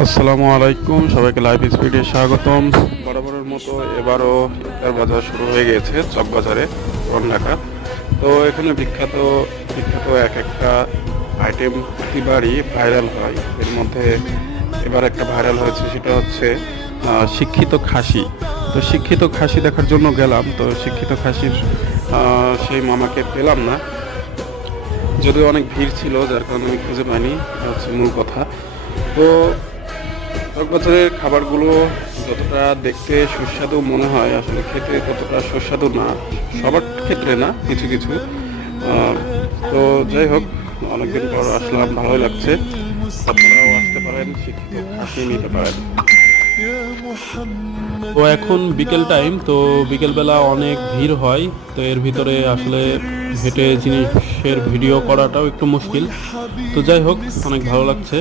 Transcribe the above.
আসসালামু আলাইকুম, সবাইকে লাইভ স্পিডে স্বাগতম। বরাবরের মতো এবারও ইফতার বাজার শুরু হয়ে গিয়েছে চকবাজারে, পুরান ঢাকা। তো এখানে বিখ্যাত বিখ্যাত এক একটা আইটেম প্রতিবারই ভাইরাল হয়। এর মধ্যে এবার একটা ভাইরাল হয়েছে, সেটা হচ্ছে শিক্ষিত খাসি। তো শিক্ষিত খাসি দেখার জন্য গেলাম, তো শিক্ষিত খাসির সেই মামাকে পেলাম না, যদিও অনেক ভিড় ছিল, যার কারণে আমি খুঁজে পাইনি। এটা হচ্ছে মূল কথা। তো চকবাজারের খাবারগুলো যতটা দেখতে সুস্বাদু মনে হয়, আসলে খেতে ততটা সুস্বাদু না, সবার ক্ষেত্রে না, কিছু কিছু। তো যাই হোক, অনেকদিন পর আসলাম, ভালোই লাগছে। আপনারাও আসতে পারেন, শিক্ষিত খাসি নিতে পারেন। তো এখন বিকেল টাইম, তো বিকেলবেলা অনেক ভিড় হয়। তো এর ভিতরে আসলে হেঁটে জিনিসের ভিডিও করাটাও একটু মুশকিল। তো যাই হোক, অনেক ভালো লাগছে।